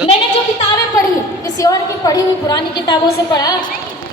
मैंने जो किताबें पढ़ी, किसी और की पढ़ी हुई पुरानी किताबों से पढ़ा,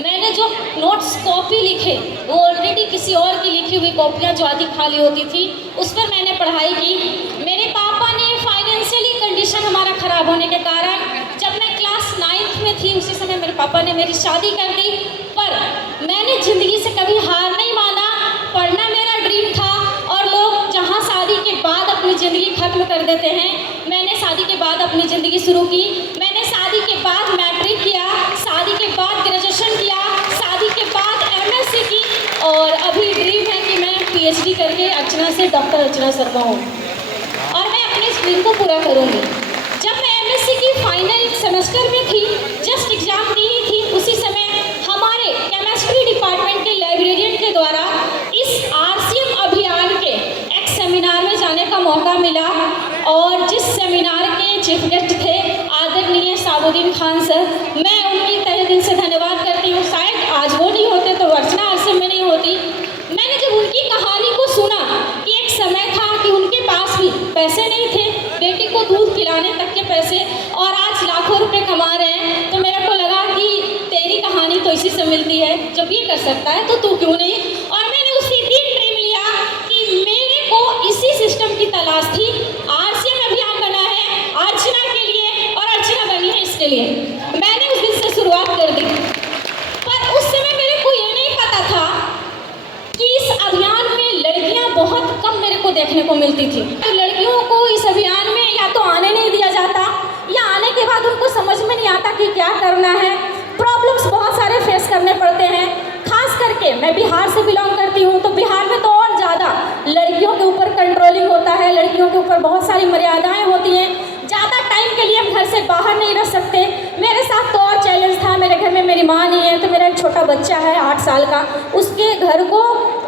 मैंने जो नोट्स कॉपी लिखे वो ऑलरेडी किसी और की लिखी हुई कॉपियाँ जो आधी खाली होती थी उस पर मैंने पढ़ाई की। मेरे पापा ने फाइनेंशियली कंडीशन हमारा ख़राब होने के कारण जब मैं क्लास 9th में थी उसी समय मेरे पापा ने मेरी शादी कर दी। पर मैंने ज़िंदगी से कभी हार नहीं माना, पढ़ना मेरा ड्रीम था। और लोग जहाँ शादी के बाद अपनी ज़िंदगी ख़त्म कर देते हैं, मैंने शादी के बाद अपनी ज़िंदगी शुरू की। मैंने शादी के बाद मैट्रिक किया, शादी के बाद ग्रेजुएशन किया, शादी के बाद MSc की और अभी ड्रीम है कि मैं PhD करके अर्चना से डॉक्टर अर्चना शर्मा हूँ और मैं अपने इस ड्रीम को पूरा करूँगी। जब मैं MSc की फाइनल सेमेस्टर में थी, जस्ट एग्ज़ाम दी ही थी, उसी समय हमारे केमिस्ट्री डिपार्टमेंट के लाइब्रेरियन के द्वारा इस RCM अभियान के एक सेमिनार में जाने का मौका मिला और जिस सेमिनार के चीफ गेस्ट थे आदरणीय साबुद्दीन खान सर, मैं उनकी तहे दिल से धन्यवाद करती हूँ। शायद आज वो नहीं होते तो अर्चना RCM में नहीं होती। मैंने जब उनकी कहानी को सुना कि एक समय था कि उनके पास भी पैसे नहीं थे, बेटी को दूध पिलाने तक के पैसे, और आज लाखों रुपए कमा रहे हैं, तो मेरे को लगा कि तेरी कहानी तो इसी से मिलती है, जब ये कर सकता है तो तू क्यों नहीं। और मैंने उसी दिन ड्रीम लिया कि मेरे को इसी सिस्टम की तलाश थी। RCM अभियान बना है अर्चना के लिए और अर्चना बनी है इसके लिए। मैंने उस दिन से शुरुआत कर दी, पर उस समय मेरे को ये नहीं पता था कि इस अभियान में लड़कियां बहुत कम मेरे को देखने को मिलती थी। तो लड़कियों को इस अभियान में या तो आने नहीं दिया जाता या आने के बाद उनको समझ में नहीं आता कि क्या करना है। प्रॉब्लम्स बहुत सारे फेस करने पड़ते हैं। खास करके मैं बिहार से बिलोंग करती हूँ, तो बिहार में तो और ज़्यादा लड़कियों के ऊपर कंट्रोलिंग होता है, लड़कियों के ऊपर बहुत सारी मर्यादाएँ होती हैं। ज़्यादा टाइम के लिए हम घर से बाहर नहीं रह सकते। मेरे साथ तो और चैलेंज था, मेरे घर में मेरी माँ नहीं है, तो मेरा एक छोटा बच्चा है 8 साल का, उसके घर को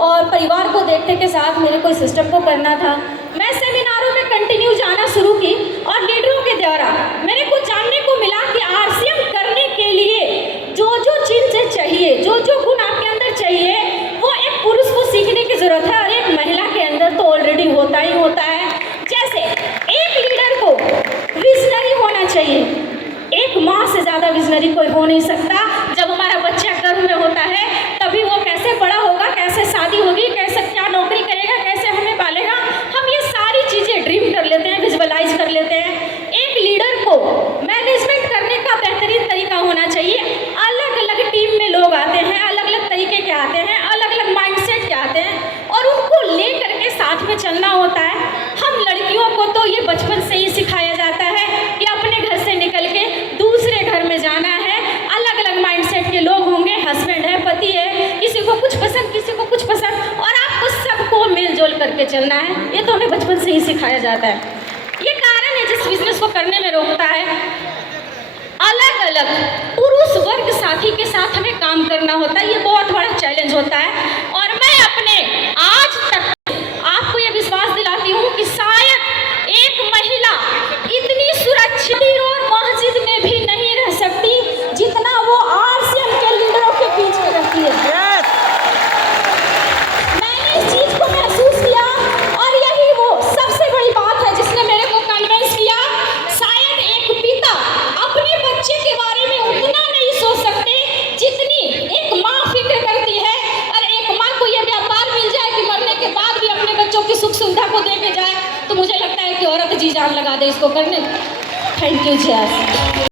और परिवार को देखने के साथ मेरे को इस सिस्टम को करना था। मैं सेमिनारों में कंटिन्यू जाना शुरू की और लीडरों के द्वारा मेरे को जानने को मिला कि RCM करने के लिए जो जो चीज़ें चाहिए, जो जो गुण आपके अंदर चाहिए, वो एक पुरुष को सीखने की ज़रूरत है और एक महिला के अंदर तो ऑलरेडी होता ही होता है। जैसे एक लीडर को विजनरी होना चाहिए, एक माँ से ज़्यादा विजनरी कोई हो नहीं सकता। जब हमारा बच्चा गर्भ में होता है तभी वो कैसे बड़ा होगा, कैसे शादी होगी, कैसे क्या नौकरी करेगा, कैसे हमें पालेगा, हम ये सारी चीज़ें ड्रीम कर लेते हैं, विजुअलाइज कर लेते हैं। एक लीडर को मैनेजमेंट करने का बेहतरीन तरीका होना चाहिए। अलग अलग टीम में लोग आते हैं, अलग अलग तरीके के आते हैं, अलग अलग माइंडसेट के आते हैं और उनको ले करके साथ में चलना होता है। हम लड़कियों को तो ये बचपन से ही सिखाया जाता है कि अपने घर से निकल के दूसरे घर में जाना है। अलग अलग माइंडसेट के लोग होंगे, हस्बैंड है, पति है, किसी को कुछ पसंद, किसी को कुछ पसंद, और आपको सबको मिलजुल करके चलना है। ये तो हमें बचपन से ही सिखाया जाता है। ये कारण है जिस बिजनेस को करने में रोकता है। अलग अलग पुरुष वर्ग साथी के साथ हमें काम करना होता है, ये बहुत बड़ा चैलेंज होता है। और मैं अपने आज तक आपको ये विश्वास दिलाती हूँ कि शायद एक महिला इतनी सुरक्षित और मस्जिद में भी नहीं रह सकती जितना वो RCM के लीडरों के बीच में रहती है। मैंने इस चीज को महसूस किया और यही वो सबसे बड़ी बात है जिसने मेरे को कन्विंस किया। शायद एक पिता अपने बच्चे के बारे में उतना नहीं सोच सकते जितनी एक माँ फिक्र करती है। और एक माँ को यह व्यापार मिल जाए कि मरने के बाद भी अपने बच्चों की सुख सुविधा को दे के जाए, तो मुझे लगता है कि औरत जी जान लगा दे इसको करने। Thank you ji.